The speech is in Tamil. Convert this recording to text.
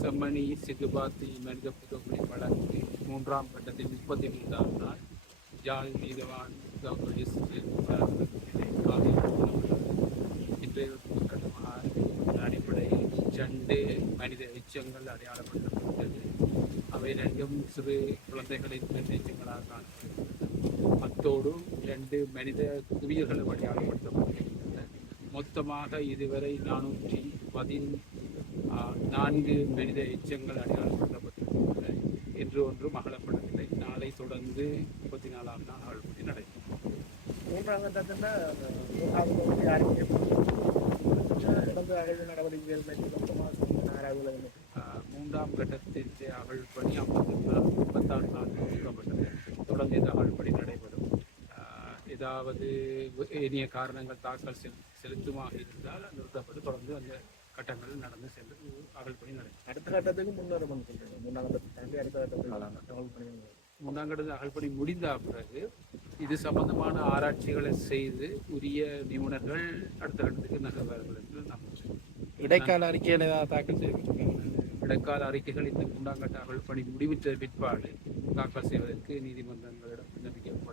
செம்மணி சிகுபாத்தி மனித புதகுழி வழக்கு 3ஆம் கட்டத்தின் 33ஆம் நாள் யாழ் நீதவான் கௌரவ இன்றைய கட்டமாக அடிப்படையில் 2 மனித எச்சங்கள் அடையாளப்படுத்தப்பட்டது. அவை 2ம் சிறு குழந்தைகளின் எச்சங்களாக காணப்படுகின்றன. அத்தோடு 2 மனித குவியல்களும் அடையாளப்படுத்தப்பட்டிருக்கின்றன. மொத்தமாக இதுவரை 414 மனித எச்சங்கள் அடையாளப்படுத்தப்பட்டிருக்கின்றன. இன்று ஒன்றும் அகலப்படவில்லை. நாளை தொடர்ந்து 34ஆம் நாள் அகழ்படி நடைபெறும். 3ஆம் கட்டத்தில் நடவடிக்கைகள் 3ஆம் கட்டத்தின் அகழ்பணி 56 நாள் முடிக்கப்பட்டது. தொடர்ந்து இந்த அகழ்பணி நடைபெறும். ஏதாவது ஏனைய காரணங்கள் தாக்கல் செலுத்துமாக இருந்தால் நிறுத்தப்பட்டு தொடர்ந்து அந்த கட்டங்கள் நடந்து சென்று அகழ்பணி நடைபெறும். அடுத்த கட்டத்துக்கு முன்னேறும். 3ஆம் கட்டத்தில் அகழ்பணி முடிந்த பிறகு இது சம்பந்தமான ஆராய்ச்சிகளை செய்து உரிய நிபுணர்கள் அடுத்த கட்டத்துக்கு நகர்வார்கள் என்று நம்புகிறேன். இடைக்கால அறிக்கையில் ஏதாவது தாக்கல் செய்திருக்கீங்க? இடைக்கால அறிக்கைகள் இந்த 3ஆம் கட்ட அகழ்பணி முடிவுற்ற பிற்பாடு தாக்கல் செய்வதற்கு நீதிமன்றங்களிடம் விண்ணப்பிக்கப்படும்.